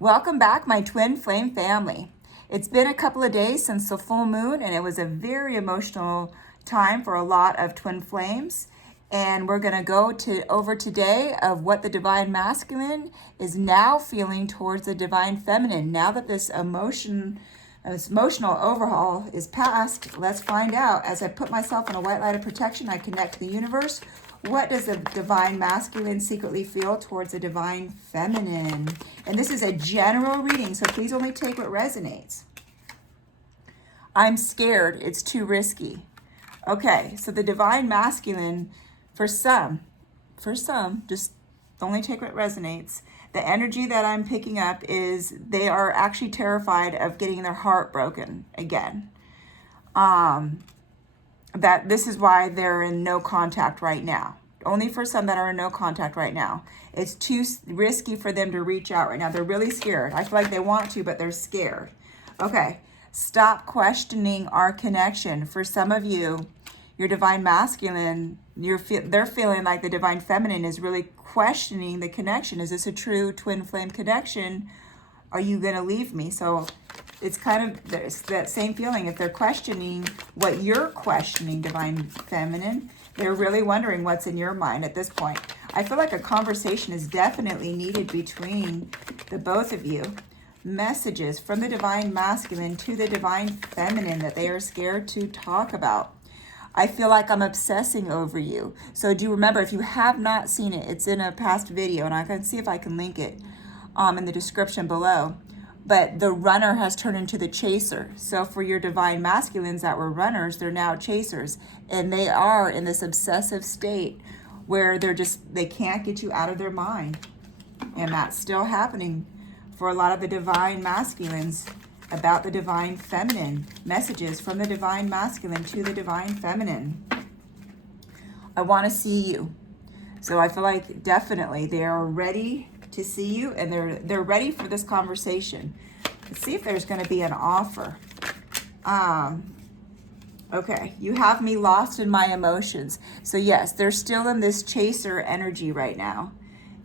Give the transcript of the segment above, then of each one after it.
Welcome back, my twin flame family. It's been a couple of days since the full moon, and it was a very emotional time for a lot of twin flames. And we're going to go over today of what the divine masculine is now feeling towards the divine feminine. Now that this emotional overhaul is past, let's find out. As I put myself in a white light of protection, I connect to the universe. What does the divine masculine secretly feel towards the divine feminine? And this is a general reading, so please only take what resonates. I'm scared. It's too risky. Okay, so the divine masculine, for some, just only take what resonates. The energy that I'm picking up is they are actually terrified of getting their heart broken again. That this is why they're in no contact right now. Only for some that are in no contact right now. It's too risky for them to reach out right now. They're really scared. I feel like they want to, but they're scared. Okay, stop questioning our connection. For some of you, your divine masculine, they're feeling like the divine feminine is really questioning the connection. Is this a true twin flame connection? Are you going to leave me? So it's kind of that same feeling. If they're questioning what you're questioning, divine feminine, they're really wondering what's in your mind at this point. I feel like a conversation is definitely needed between the both of you. Messages from the divine masculine to the divine feminine that they are scared to talk about. I feel like I'm obsessing over you. So do remember, if you have not seen it, it's in a past video, and I can see if I can link it in the description below. But the runner has turned into the chaser. So for your divine masculines that were runners, they're now chasers. And they are in this obsessive state where they can't get you out of their mind. And that's still happening for a lot of the divine masculines about the divine feminine. Messages from the divine masculine to the divine feminine. I want to see you. So I feel like definitely they are ready to see you, and they're ready for this conversation. Let's see if there's going to be an offer. Okay, you have me lost in my emotions. So yes, they're still in this chaser energy right now,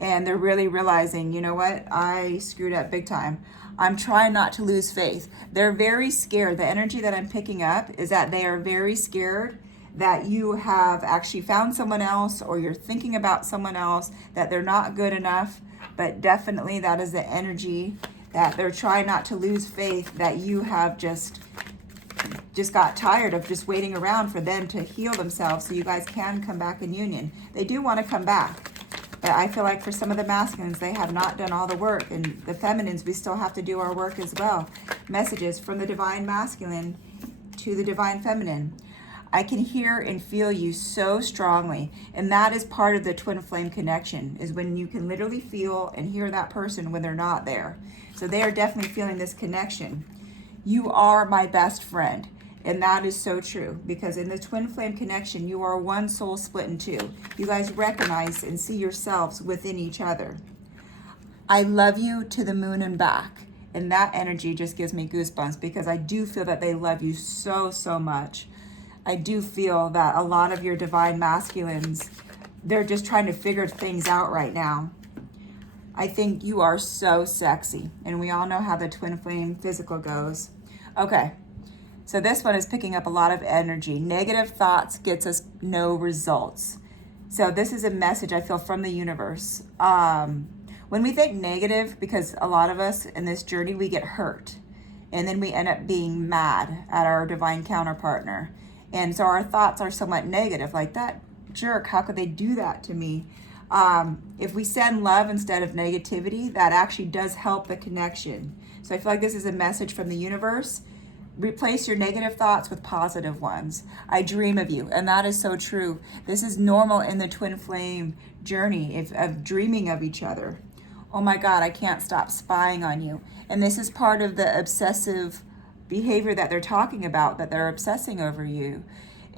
and they're really realizing, you know what, I screwed up big time. I'm trying not to lose faith. They're very scared. The energy that I'm picking up is that they are very scared that you have actually found someone else, or you're thinking about someone else, that they're not good enough. But definitely that is the energy that they're trying not to lose faith, that you have just got tired of just waiting around for them to heal themselves so you guys can come back in union. They do want to come back. But I feel like for some of the masculines, they have not done all the work. And the feminines, we still have to do our work as well. Messages from the divine masculine to the divine feminine. I can hear and feel you so strongly. And that is part of the twin flame connection, is when you can literally feel and hear that person when they're not there. So they are definitely feeling this connection. You are my best friend. And that is so true, because in the twin flame connection, you are one soul split in two. You guys recognize and see yourselves within each other. I love you to the moon and back. And that energy just gives me goosebumps, because I do feel that they love you so, so much. I do feel that a lot of your divine masculines, they're just trying to figure things out right now. I think you are so sexy. And we all know how the twin flame physical goes. Okay. So this one is picking up a lot of energy. Negative thoughts gets us no results. So this is a message I feel from the universe. When we think negative, because a lot of us in this journey, we get hurt. And then we end up being mad at our divine counterpartner. And so our thoughts are somewhat negative, like, that jerk, how could they do that to me? If we send love instead of negativity, that actually does help the connection. So I feel like this is a message from the universe. Replace your negative thoughts with positive ones. I dream of you, and that is so true. This is normal in the twin flame journey of dreaming of each other. Oh my God, I can't stop spying on you. And this is part of the obsessive behavior that they're talking about, that they're obsessing over you.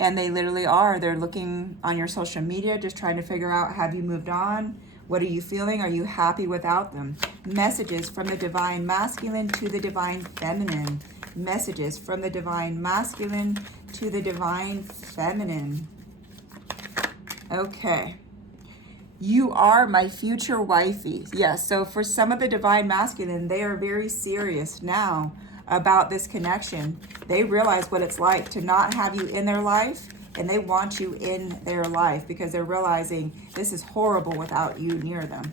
And they literally are. They're looking on your social media, just trying to figure out, have you moved on? What are you feeling? Are you happy without them? Messages from the divine masculine to the divine feminine. Messages from the divine masculine to the divine feminine. Okay. You are my future wifey. Yes, so for some of the divine masculine, they are very serious now about this connection. They realize what it's like to not have you in their life, and they want you in their life because they're realizing this is horrible without you near them.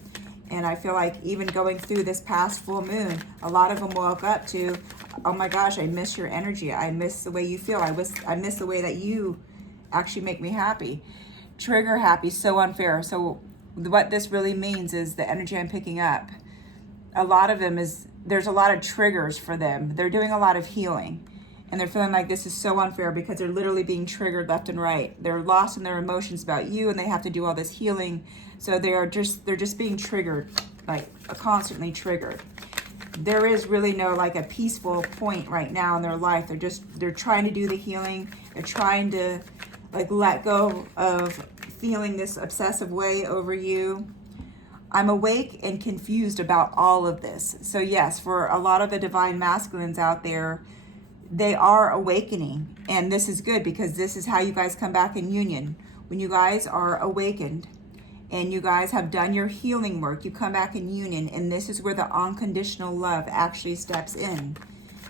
And I feel like even going through this past full moon, a lot of them woke up to, oh my gosh, I miss your energy. I miss the way you feel. I miss the way that you actually make me happy. Trigger happy, so unfair. So what this really means is the energy I'm picking up, a lot of them is, there's a lot of triggers for them. They're doing a lot of healing, and they're feeling like this is so unfair because they're literally being triggered left and right. They're lost in their emotions about you, and they have to do all this healing. So they're just being triggered, like constantly triggered. There is really no like a peaceful point right now in their life. They're trying to do the healing. They're trying to like let go of feeling this obsessive way over you. I'm awake and confused about all of this. So yes, for a lot of the divine masculines out there, they are awakening, and this is good because this is how you guys come back in union. When you guys are awakened and you guys have done your healing work, you come back in union, and this is where the unconditional love actually steps in.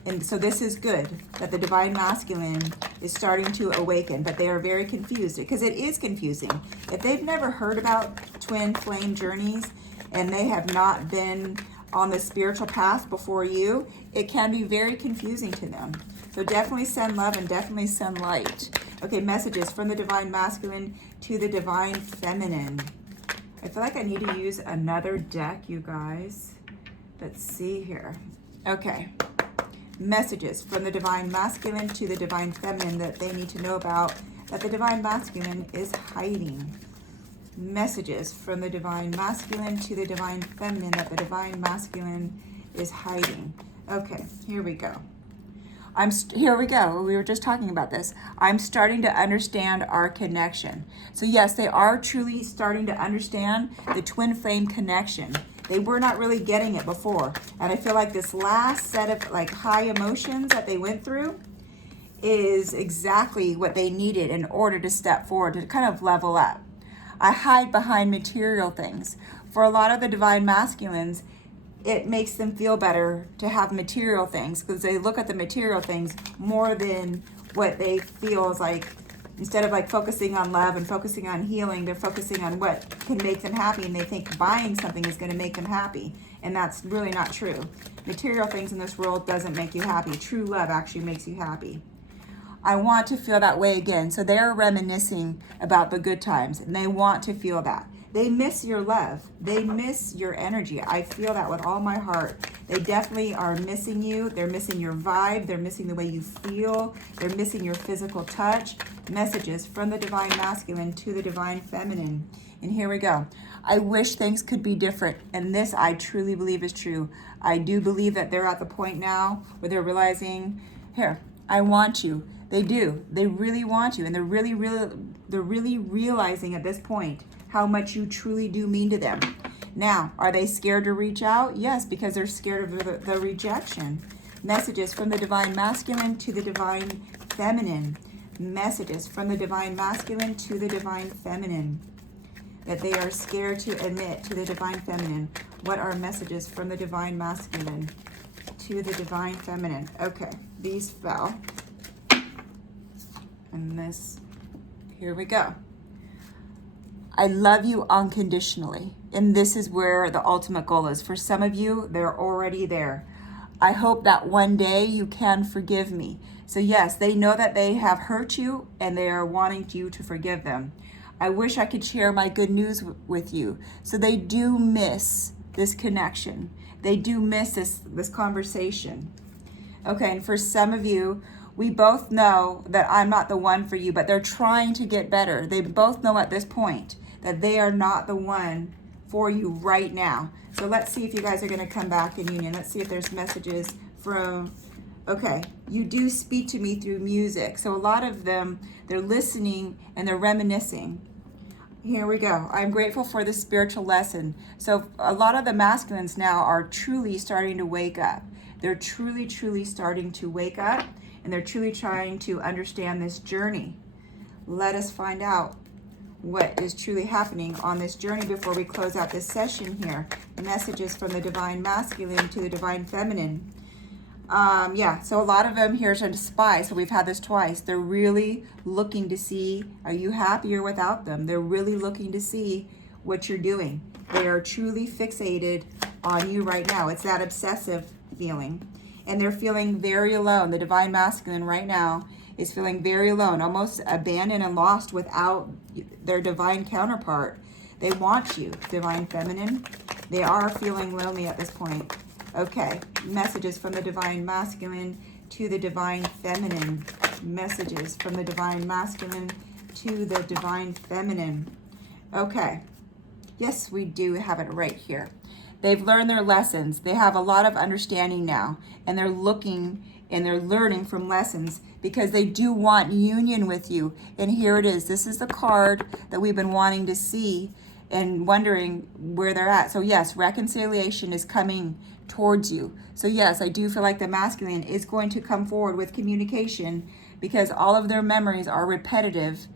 And so this is good that the divine masculine is starting to awaken, but they are very confused because it is confusing. If they've never heard about twin flame journeys and they have not been on the spiritual path before you, it can be very confusing to them. So definitely send love and definitely send light. Okay, messages from the divine masculine to the divine feminine. I feel like I need to use another deck, you guys. Let's see here. Okay. Messages from the divine masculine to the divine feminine that they need to know about, that the divine masculine is hiding. Messages from the divine masculine to the divine feminine that the divine masculine is hiding. Okay, here we go. Here we go. We were just talking about this. I'm starting to understand our connection. So yes, they are truly starting to understand the twin flame connection. They were not really getting it before. And I feel like this last set of like high emotions that they went through is exactly what they needed in order to step forward, to kind of level up. I hide behind material things. For a lot of the divine masculines, it makes them feel better to have material things because they look at the material things more than what they feel is like. Instead of like focusing on love and focusing on healing, they're focusing on what can make them happy, and they think buying something is going to make them happy, and that's really not true. Material things in this world doesn't make you happy. True love actually makes you happy. I want to feel that way again. So they're reminiscing about the good times, and they want to feel that. They miss your love. They miss your energy. I feel that with all my heart. They definitely are missing you. They're missing your vibe. They're missing the way you feel. They're missing your physical touch. Messages from the divine masculine to the divine feminine. And here we go. I wish things could be different. And this I truly believe is true. I do believe that they're at the point now where they're realizing, here, I want you. They do. They really want you. And they're really realizing at this point how much you truly do mean to them. Now, are they scared to reach out? Yes, because they're scared of the rejection. Messages from the divine masculine to the divine feminine. Messages from the divine masculine to the divine feminine that they are scared to admit to the divine feminine. What are messages from the divine masculine to the divine feminine? Okay, these fell. And this, here we go. I love you unconditionally. And this is where the ultimate goal is. For some of you, they're already there. I hope that one day you can forgive me. So yes, they know that they have hurt you and they are wanting you to forgive them. I wish I could share my good news with you. So they do miss this connection. They do miss this conversation. Okay, and for some of you, we both know that I'm not the one for you, but they're trying to get better. They both know at this point that they are not the one for you right now. So let's see if you guys are going to come back in union. Let's see if there's messages from, okay, you do speak to me through music. So a lot of them, they're listening and they're reminiscing. Here we go. I'm grateful for the spiritual lesson. So a lot of the masculines now are truly starting to wake up. They're truly starting to wake up, and they're truly trying to understand this journey. Let us find out what is truly happening on this journey before we close out this session here. Messages from the Divine Masculine to the Divine Feminine. Yeah, so a lot of them here are spy. So we've had this twice. They're really looking to see, are you happier without them? They're really looking to see what you're doing. They are truly fixated on you right now. It's that obsessive feeling. And they're feeling very alone. The Divine Masculine right now is feeling very alone, almost abandoned and lost without their divine counterpart. They want you, Divine Feminine. They are feeling lonely at this point. Okay, messages from the Divine Masculine to the Divine Feminine. Messages from the Divine Masculine to the Divine Feminine. Okay, yes, we do have it right here. They've learned their lessons. They have a lot of understanding now, and they're looking and they're learning from lessons because they do want union with you. And here it is. This is the card that we've been wanting to see and wondering where they're at. So yes, reconciliation is coming towards you. So yes, I do feel like the masculine is going to come forward with communication because all of their memories are repetitive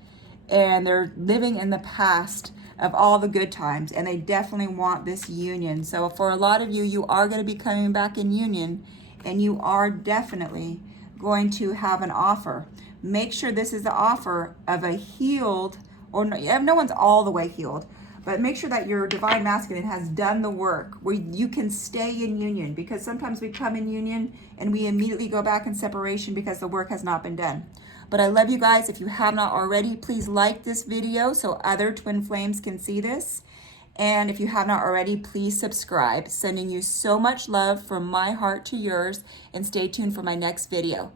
and they're living in the past of all the good times, and they definitely want this union. So for a lot of you, you are going to be coming back in union, and you are definitely going to have an offer. Make sure this is the offer of a healed, or no one's all the way healed, but make sure that your Divine Masculine has done the work where you can stay in union, because sometimes we come in union and we immediately go back in separation because the work has not been done. But I love you guys. If you have not already, please like this video so other twin flames can see this. And if you have not already, please subscribe. Sending you so much love from my heart to yours, and stay tuned for my next video.